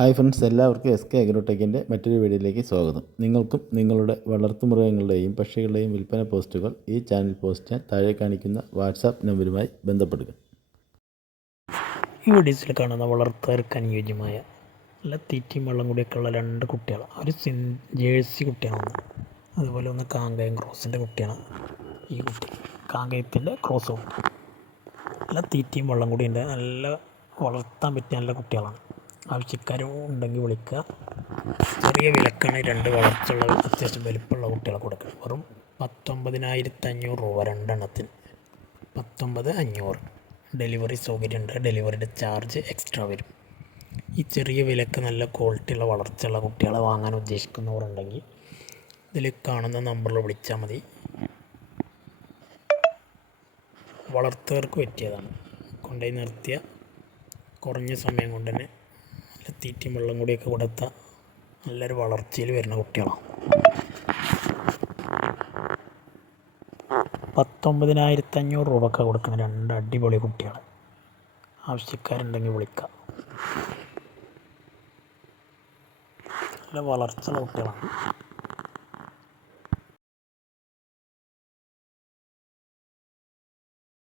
Hi friends എല്ലാവർക്കും S K അഗ്രോടെക്കിന്റെ മറ്റൊരു വീഡിയോയിലേക്ക് സ്വാഗതം. നിങ്ങൾക്കും നിങ്ങളുടെ വളർത്തുമൃഗങ്ങളുടെയും പക്ഷികളുടെയും വിൽപ്പന പോസ്റ്റുകൾ ഈ ചാനൽ പോസ്റ്റ് ചെയ്യാൻ താഴെ കാണിക്കുന്ന വാട്സാപ്പ് നമ്പറുമായി ബന്ധപ്പെടുക. ഈ വീഡിയോസിൽ കാണുന്ന വളർത്തവർക്ക് അനുയോജ്യമായ നല്ല തീറ്റയും വെള്ളം കൂടിയൊക്കെയുള്ള രണ്ട് കുട്ടികൾ. ഒരു സിൻ ജേഴ്സി കുട്ടിയാണ് അതുപോലെ ഒന്ന് കാങ്കയം ക്രോസിന്റെ കുട്ടിയാണ് ഈ കുട്ടി. കാങ്കയത്തിന്റെ ക്രോസ് നല്ല തീറ്റയും വെള്ളം കൂടി ഉണ്ട് നല്ല വളർത്താൻ പറ്റിയ നല്ല കുട്ടികളാണ്. ആവശ്യക്കാരും ഉണ്ടെങ്കിൽ വിളിക്കുക. ചെറിയ വിലക്കാണ് രണ്ട് വളർച്ചയുള്ള അത്യാവശ്യം വലിപ്പമുള്ള കുട്ടികളെ കൊടുക്കുക വെറും പത്തൊമ്പതിനായിരത്തി അഞ്ഞൂറ് രൂപ രണ്ടെണ്ണത്തിന്. പത്തൊമ്പത് അഞ്ഞൂറ്. ഡെലിവറി സൗകര്യമുണ്ട്. ഡെലിവറിയുടെ ചാർജ് എക്സ്ട്രാ വരും. ഈ ചെറിയ വിലക്ക് നല്ല ക്വാളിറ്റിയുള്ള വളർച്ചയുള്ള കുട്ടികളെ വാങ്ങാൻ ഉദ്ദേശിക്കുന്നവരുണ്ടെങ്കിൽ ഇതിൽ കാണുന്ന നമ്പറിൽ വിളിച്ചാൽ മതി. വളർത്തുകാർക്ക് പറ്റിയതാണ്. കൊണ്ടുപോയി നിർത്തിയ കുറഞ്ഞ സമയം കൊണ്ട് തന്നെ തീറ്റയും വെള്ളം കൂടിയൊക്കെ കൊടുത്ത നല്ലൊരു വളർച്ചയിൽ വരുന്ന കുട്ടികളാണ് പത്തൊമ്പതിനായിരത്തി അഞ്ഞൂറ് രൂപക്ക് കൊടുക്കുന്ന രണ്ട് അടിപൊളി കുട്ടികൾ ആവശ്യക്കാരുണ്ടെങ്കിൽ വിളിക്കാം. നല്ല വളർച്ചയുള്ള കുട്ടികളാണ്.